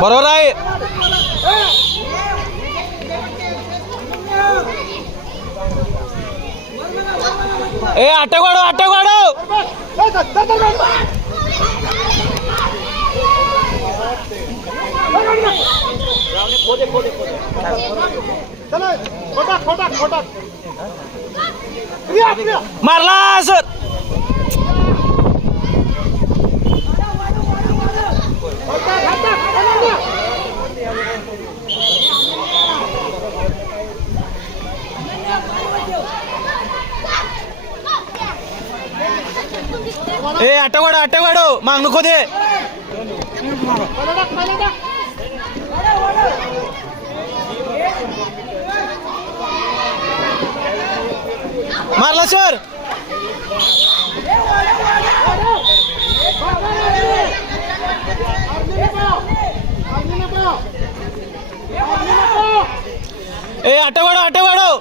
बरोबर आहे. ए अटक वाढव अटक वाढव. मारला सर. ए अटक वाढव माग नको दे. मारला सर. ए अटक वाढव.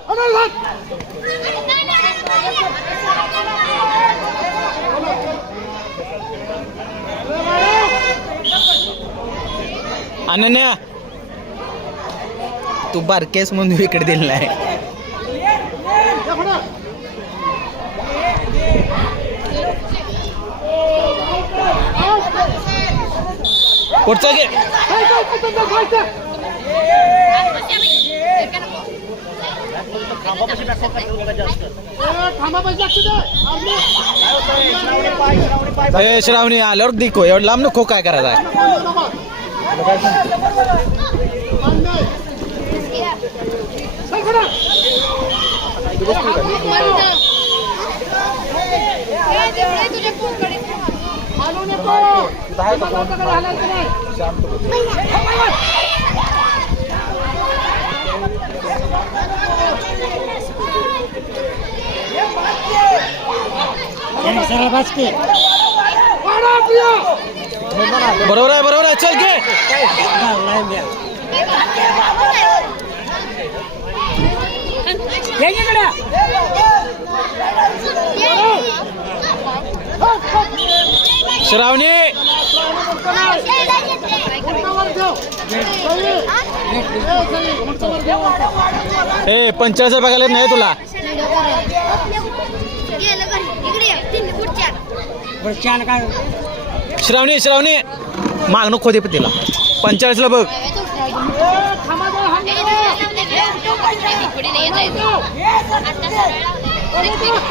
अनन्या तू बारकेस म्हणून इकडे दिलेला आहे. पुढचा घे. श्रावणी आल्यावर दिको एवढं लांब नको काय करायचं आहे. बरोबर आहे चल घे. श्रावणी ए 45 बघायला नाही तुला. श्रावणी माग नको दे तिला. 45 ला बघ.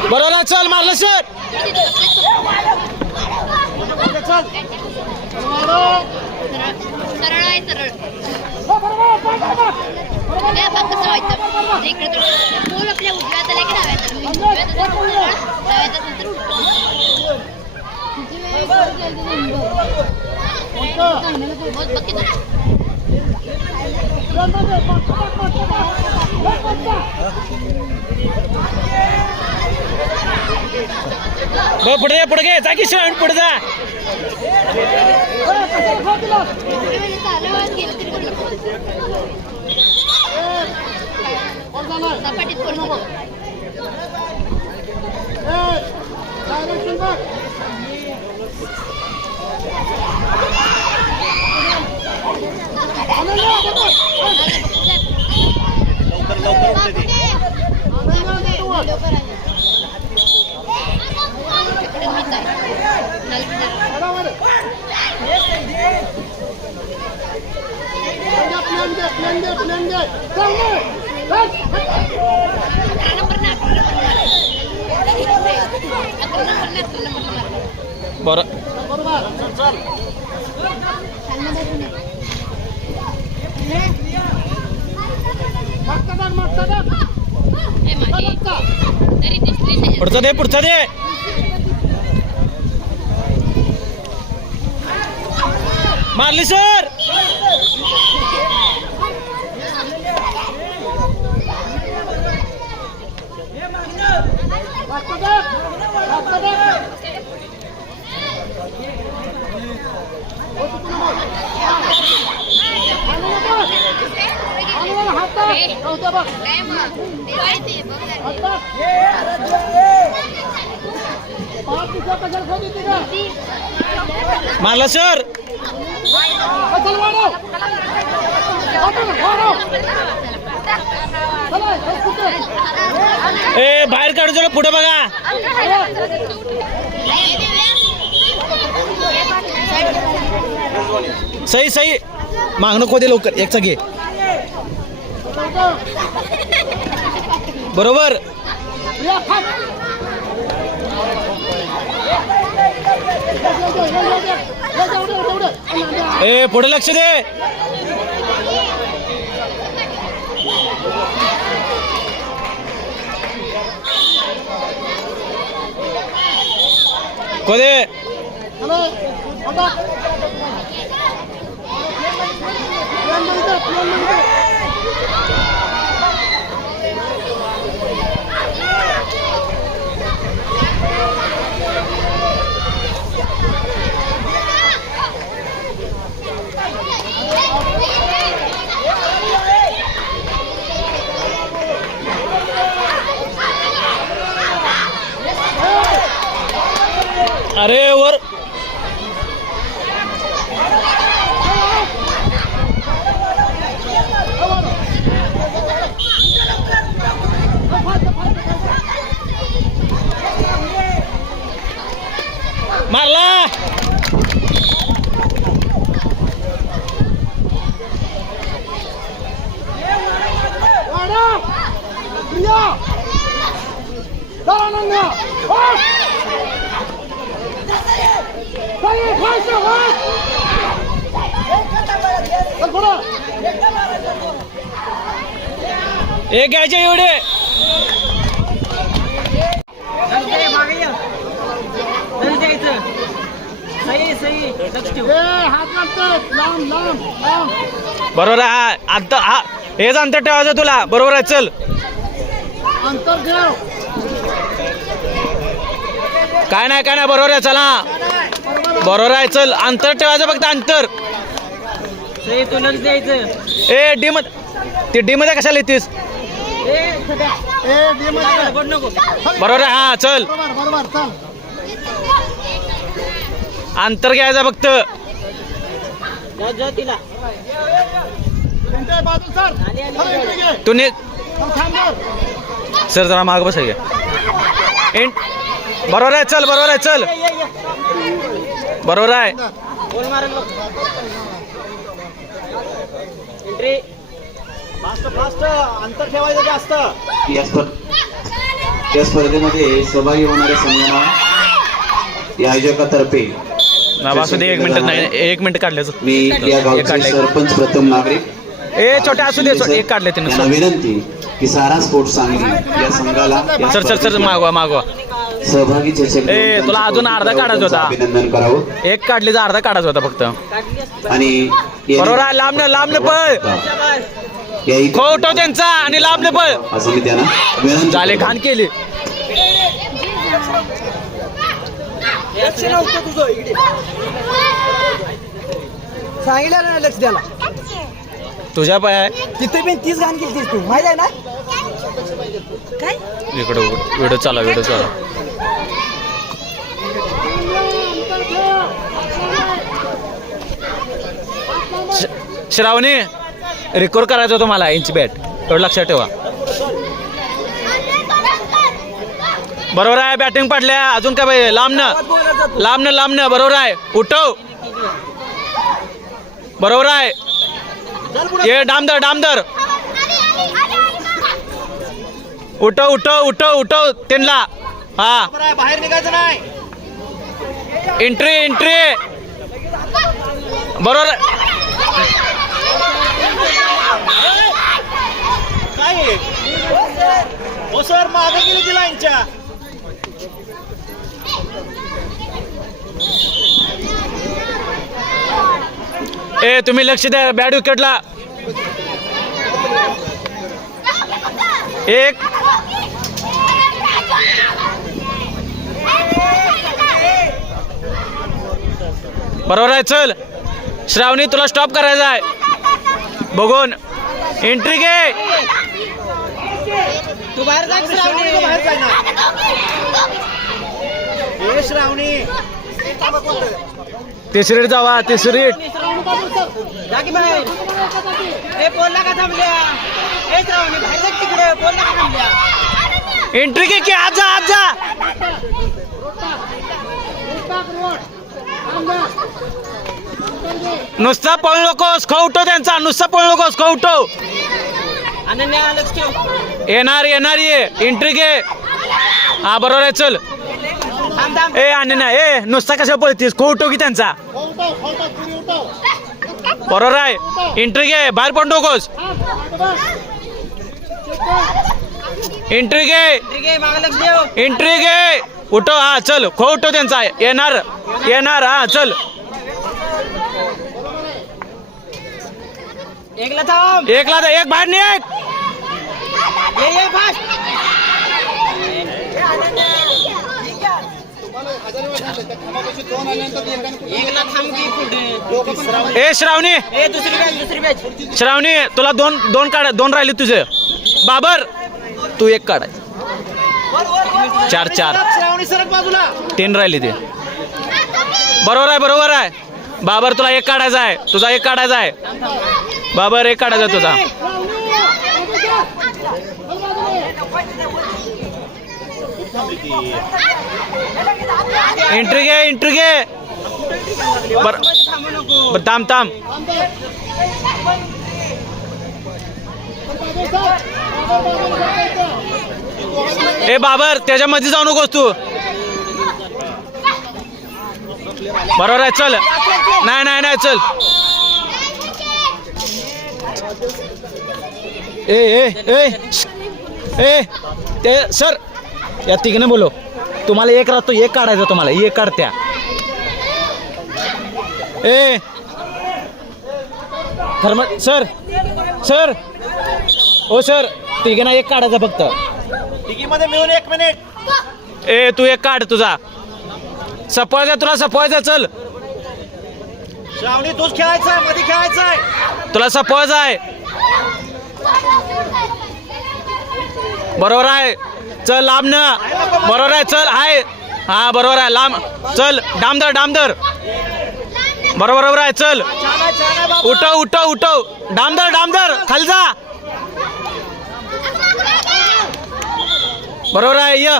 बरोबर चल मारलं सर. सरळ आहे सरळ. कसं व्हायचं इकडे बोल आपल्या उजव्या हाताला की डाव्या पुढे घे जा की श्रावण पुढे जा. पुढचा दे. मारली सर. मारला सर. ए बाहेर काढून जरा पुढे बघा. सही सही मागणं खोदे लवकर एकचा घे. बरोबर. ए पुढे लक्ष दे. खोदे. अरे वर. मारला. एक घ्यायचे एवढे. बरोबर आहे. आता हा हेच अंतर ठेवायचं तुला. बरोबर आहे. चल अंतर ठेव. काय नाही बरोबर आहे. चला बरोबर आहे. चल अंतर ठेवायचं फक्त अंतर. ए डी मध्ये ते डी मध्ये कशाला येतेस. बरोबर आहे. हा चल बरोबर चल. अंतर घ्यायचं फक्त. तू ने सर जरा माग बस. बरोबर आहे. चल बरोबर आहे. चल बरोबर आहे. अंतर ठेवायचं जास्त. या स्पर्धेमध्ये सहभागी होणाऱ्या संघांना या आयोजकातर्फे वासू दे. 1 मिनिट नाही. 1 मिनिट काढल्याचं. मी या गावचे सरपंच प्रथम नागरिक ए छोटे असू दे. एक काढले यांना तिने. विनंती की सारा स्पोर्ट्स सांगली या संघाला या सर मागवा. सहभागी चषक ए, तुला अजून अर्धा काढायचा होता. अभिनंदन करावं. एक काढलीचा अर्धा काढायचा होता फक्त. आणि बरोबर आहे. लांबने पळ. याही खोटो त्यांचा आणि लांबने पळ. असं मी त्यांना विनंती झाले करतो. घाण केली. सांगितलं ना लक्ष द्यायला. तुझ्या पाय तिथे मी 30 घाण केली तू माहित आहे ना. काय इकडे व्हिडिओ चालू. श्रावणी रेकॉर्ड करायचं होतं मला. इंच बॅट एवढं लक्षात ठेवा. बरोबर आहे. बॅटिंग पडल्या. अजून काय पाहिजे. लांबनं बरोबर आहे. उठव. बरोबर आहे. ये डामदर. उठव त्यांना. हा बाहेर निघायचं नाही. एंट्री. बरोबर. काय हो सर मागे गेली ती लाईनच्या. ए तुम्ही लक्ष द्या. बॅट विकेटला. एक बरोबर आहे. चल श्रावणी तुला स्टॉप करायचा आहे. बघून एंट्री घे. तू बाहेर जा. श्रावणी बाहेर जाय ना. श्रावणी तिसरीत जावा तिसरीत. जागी बाहेर ए पोलला का थांबल्या ए श्रावणी बाहेर जा तिकडे पोलला का थांबल्या एंट्री घे की आज जा आज जा. नुसता पळू नकोस खो उठव त्यांचा नुसता पळू नकोस खो उठव. अनन्या लक्ष ठेव येणार येणार ये एंट्री घे. हा बरोबर आहे चल. थांब थांब ए अनन्या ए नुसता कशा पळतीस खो उठव की त्यांचा. बरोबर आहे एंट्री घे बाहेर पडू नकोस. एंट्री घे ठीक आहे मागे लक्ष ठेव एंट्री घे उठव. हा चल खो उठव त्यांचा. येणार येणार हा चल. एकला थांब एकला तर एक बाहेर निघ. ये फास्ट एकला थांब की पुढे ए श्रावणी ए दुसरी बॅच श्रावणी तुला दोन दोन काढ दोन राहिले तुझे. बाबर तू एक काढ. चार चार श्रावणी सरक बाजूला 3 राहिले ते. बरोबर आहे बरोबर आहे. बाबर तुला एक काढायचा आहे तुझा एक काढायचा आहे. बाबर एक काढायचा आहे तुझा. एंट्री घे एंट्री घे. थांबू नको थांब थांब. ए बाबर त्याच्यामध्ये जाऊ नकोस तू. बरोबर आहे चल. नाही नाही नाही चल. ए ए ए ए ते सर या तिघने बोलो. तुम्हाला एक राहतो एक काढायचा तुम्हाला एक काढत्या. ए धर्म सर सर ओ सर तिघांना एक काढायचा फक्त. तिघीमध्ये मिळून 1 मिनिट ए तू एक काढ तुझा. सपवायचा तुला सपवायचा चल. श्रावणी तूच खेळायचंय मध्ये खेळायचंय तुला सपवायचा आहे. बरोबर आहे चल लांब न. बरोबर आहे चल आहे. हा बरोबर आहे लांब चल. डामदर डामदर. बरोबर आहे चल. छान आहे बाबा उठव उठव उठव. डामदर डामदर खाली जा. बरोबर आहे य.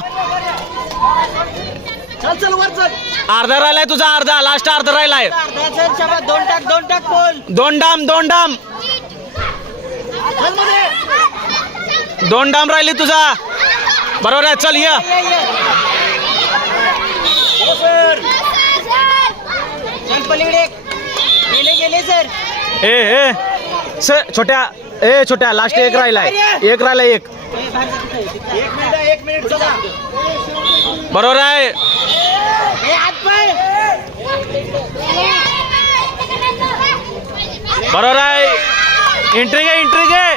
चल वर चल अर्धा राहिलाय तुझा अर्धा लास्ट अर्धा राहिलाय. अर्धा चल शाबास दोन टाक पोल दोन डाम चल मध्ये 2 डाम राहिली तुझा. बरोबर आहे चल य. हो सर चल पलीकडे गेले सर ए ए सर छोट्या लास्ट एक राहिलाय एक राहिलाय एक. 1 मिनिट चला बरोबर आहे. ए हात पाय बरोबर आहे एंट्री घे.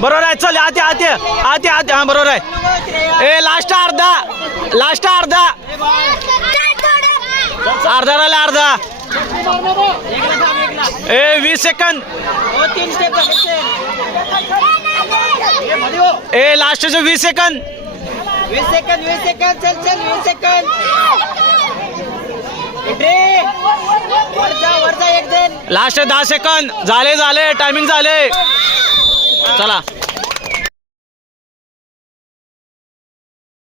बरोबर आहे चल आते हा बरोबर आहे. ए लास्ट अर्धा राहिला अर्धा. ए 20 सेकंद. हो 3 स्टेप झाले ए मध्ये हो ए लास्टचे 20 सेकंद. 20 सेकंद चल 20 सेकंद इकडे वर जा एक जण लास्ट 10 सेकंद झाले टायमिंग झाले. चला